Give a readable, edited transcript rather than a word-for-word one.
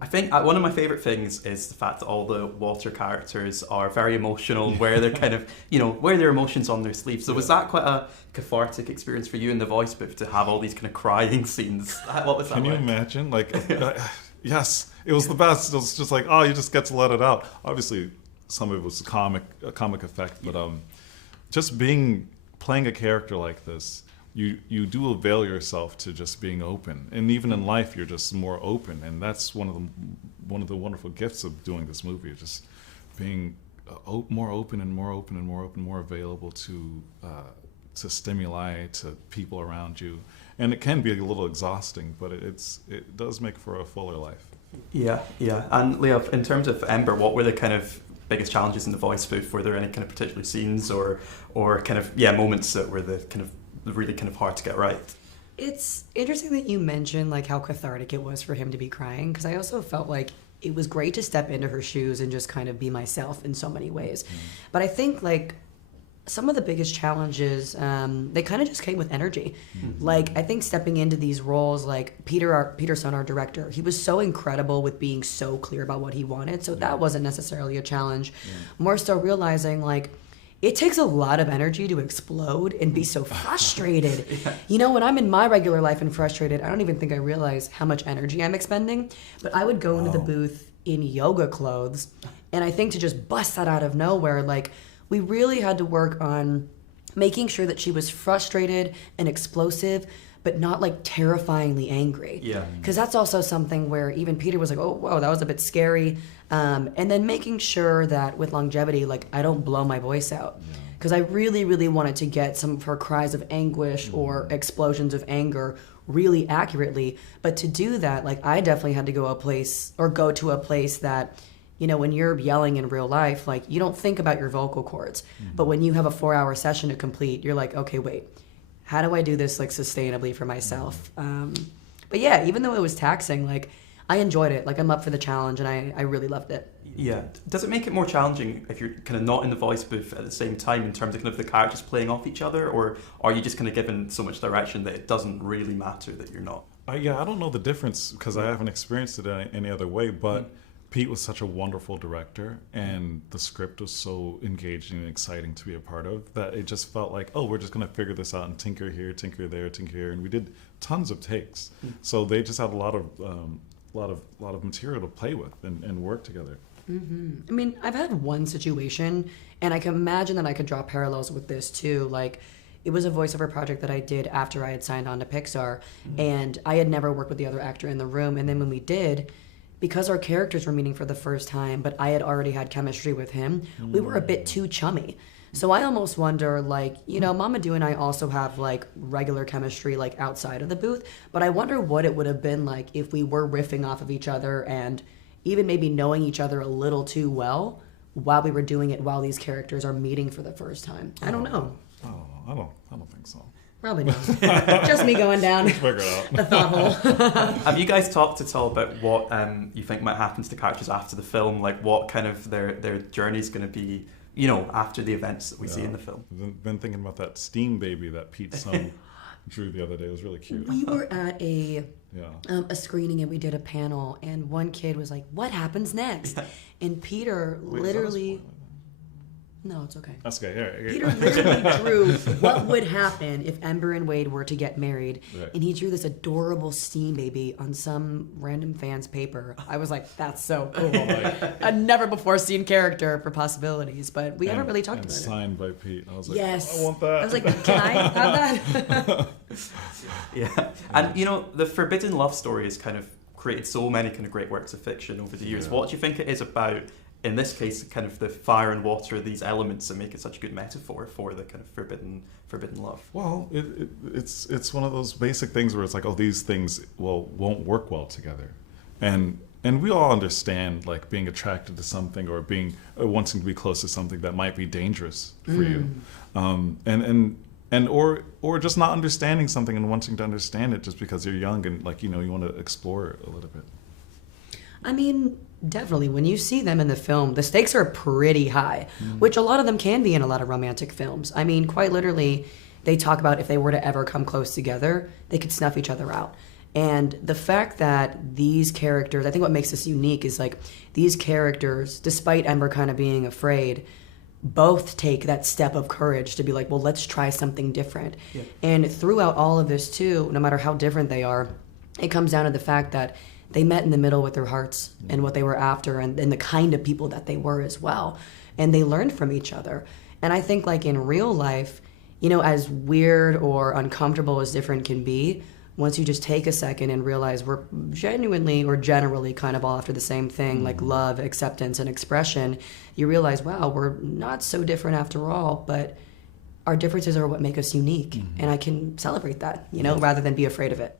I think one of my favorite things is the fact that all the water characters are very emotional, where they're kind of, wear their emotions on their sleeve. So was that quite a cathartic experience for you in the voice booth to have all these kind of crying scenes? What was that Can you like? imagine? Like, yes, it was the best. It was just like, oh, you just get to let it out. Obviously, some of it was a comic effect, but just playing a character like this, you do avail yourself to just being open, and even in life, you're just more open, and that's one of the wonderful gifts of doing this movie, just being more open and more open and more open, more available to stimuli, to people around you, and it can be a little exhausting, but it does make for a fuller life. Yeah. And Leah, in terms of Ember, what were the kind of biggest challenges in the voice booth? Were there any kind of particular scenes or kind of moments that were the kind of really kind of hard to get right? It's interesting that you mentioned like how cathartic it was for him to be crying, because I also felt like it was great to step into her shoes and just kind of be myself in so many ways. But I think like some of the biggest challenges, they kind of just came with energy. Like I think stepping into these roles, like Peterson, our director, he was so incredible with being so clear about what he wanted. So that wasn't necessarily a challenge. More so realizing like, it takes a lot of energy to explode and be so frustrated. When I'm in my regular life and frustrated, I don't even think I realize how much energy I'm expending. But I would go into the booth in yoga clothes, and I think to just bust that out of nowhere, like we really had to work on making sure that she was frustrated and explosive, but not like terrifyingly angry. Yeah. Because that's also something where even Peter was like, oh, whoa, that was a bit scary. And then making sure that with longevity, like I don't blow my voice out. Because I really, really wanted to get some of her cries of anguish or explosions of anger really accurately. But to do that, like I definitely had to go to a place that, when you're yelling in real life, like you don't think about your vocal cords. But when you have a 4-hour session to complete, you're like, okay, wait. How do I do this like sustainably for myself? But yeah, even though it was taxing, like I enjoyed it. Like I'm up for the challenge, and I really loved it. Yeah. Does it make it more challenging if you're kind of not in the voice booth at the same time in terms of kind of the characters playing off each other, or are you just kind of given so much direction that it doesn't really matter that you're not? I don't know the difference because I haven't experienced it any other way, but Pete was such a wonderful director, and the script was so engaging and exciting to be a part of that it just felt like, oh, we're just going to figure this out and tinker here, tinker there, tinker here, and we did tons of takes. So they just had a lot of material to play with and work together. I mean, I've had one situation, and I can imagine that I could draw parallels with this too. Like, it was a voiceover project that I did after I had signed on to Pixar, and I had never worked with the other actor in the room. And then when we did, because our characters were meeting for the first time, but I had already had chemistry with him, we were a bit too chummy. So I almost wonder, like, Mamoudou and I also have, like, regular chemistry, like, outside of the booth, but I wonder what it would have been like if we were riffing off of each other and even maybe knowing each other a little too well while we were doing it while these characters are meeting for the first time. I don't know. Oh, I don't think so. Probably not. Just me going down Figure it out. a thought hole. Have you guys talked at all about what you think might happen to the characters after the film? Like what kind of their journey is going to be, after the events that we see in the film? I've been thinking about that steam baby that Pete's son drew the other day. It was really cute. We were at a screening and we did a panel, and one kid was like, "What happens next?" And Peter literally. No, it's okay. That's okay. Yeah. Peter literally drew what would happen if Ember and Wade were to get married, and he drew this adorable steam baby on some random fan's paper. I was like, that's so cool. A never before seen character for possibilities, but we haven't really talked about it. Signed by Pete. I was like, yes. I want that. I was like, can I have that? Yeah. And, the Forbidden Love story has kind of created so many kind of great works of fiction over the years. Yeah. What do you think it is about, in this case, kind of the fire and water, these elements that make it such a good metaphor for the kind of forbidden love? Well, it's one of those basic things where it's like, oh, these things won't work well together, and we all understand like being attracted to something or being wanting to be close to something that might be dangerous for you, or just not understanding something and wanting to understand it just because you're young and like you want to explore it a little bit. I mean, definitely. When you see them in the film, the stakes are pretty high, which a lot of them can be in a lot of romantic films. I mean, quite literally, they talk about if they were to ever come close together, they could snuff each other out. And the fact that these characters, I think what makes this unique is like these characters, despite Ember kind of being afraid, both take that step of courage to be like, well, let's try something different. Yeah. And throughout all of this too, no matter how different they are, it comes down to the fact that they met in the middle with their hearts and what they were after and the kind of people that they were as well. And they learned from each other. And I think like in real life, you know, as weird or uncomfortable as different can be, once you just take a second and realize we're genuinely or generally kind of all after the same thing, like love, acceptance, and expression, you realize, wow, we're not so different after all, but our differences are what make us unique. And I can celebrate that, you know, rather than be afraid of it.